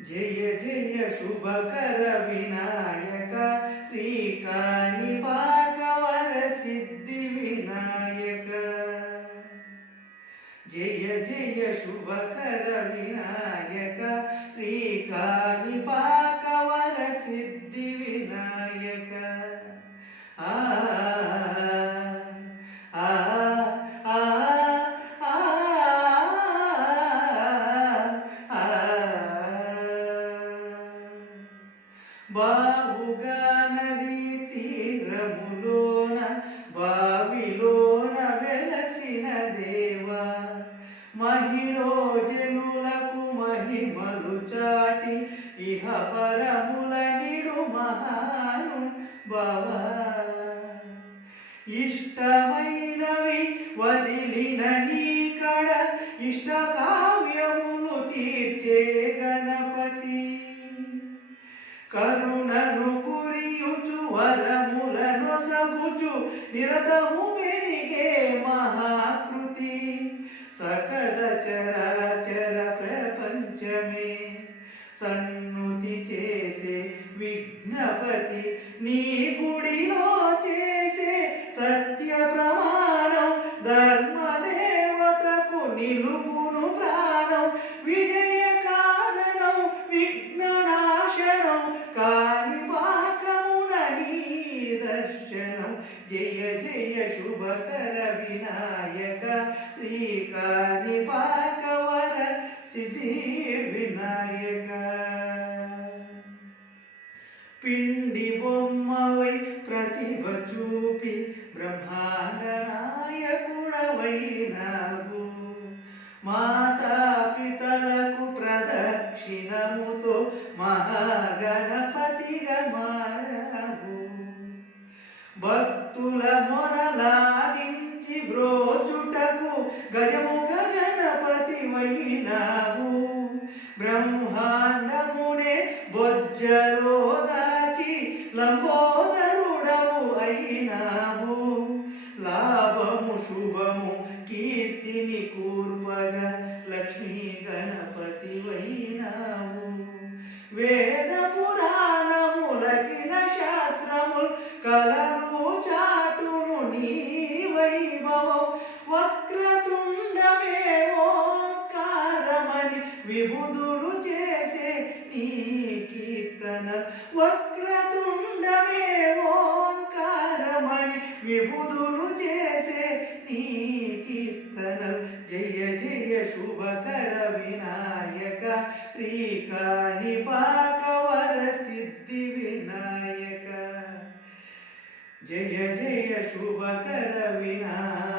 जय जय शुभकर विनायक श्रीकानिपाकवर सिद्धि विनायक। जय जय शुभकर विनायक श्रीकानिपाकवर सिद्धि विनायक। आ బావుగా నదీ తీరములోన బావిలోన వెలసిన దేవా, మహిళో జనులకు మహిమలు చాటి ఇహ పరముల నిడు మహాను బావా, ఇష్టమైనవి వదిలిన నీకడ ఇష్ట కావ్యములు తీర్చే గణపతి, కరుణను కురియుచు వరములను సగుచు నిరతము పెరిగే మహాకృతి, సకల చరాచర ప్రపంచమే సన్నుతి చేసే విఘ్నపతి, నీ గుడిలో చేసే సత్య ప్రమాణం ధర్మదేవతకు నిలుపును ప్రాణం, విజయ కారణం విఘ్ననాశనం కాణిపాకమున నీ దర్శనం। జయ జయ శుభకర వినాయక శ్రీకానిపాకవర సిద్ధి వినాయక। పిండి బొమ్మవై ప్రతిభ చూపి బ్రహ్మాండ నాయకుడవైనావు, మాతా పితలకు ప్రదక్షిణముతో మహాగణపతిగా మారావు, భక్తుల మొరలాడించి బ్రోచుటకు గజముఖ గణపతి వైనావు, బ్రహ్మాండమునే బొజ్జలో దాచి లంబోదరుడవు అయినావు, లాభము శుభము కీర్తిని కూర్పగా లక్ష్మీ గణపతి వైనావు, వేద పురాణములకిన శాస్త్రముల్ కలలు చాటును నీ వైభవం, వక్రతుండమే ఓంకారమని విభుదులు చేసే నీ కీర్తన, వక్రతుండమే ఓంకారమని విభుదులు చేసే నీ కీర్తన। జయ జయ శుభకర వినాయక శ్రీకానిపాకవర సిద్ధి వినాయక। జయ జయ శుభకర వినాయక।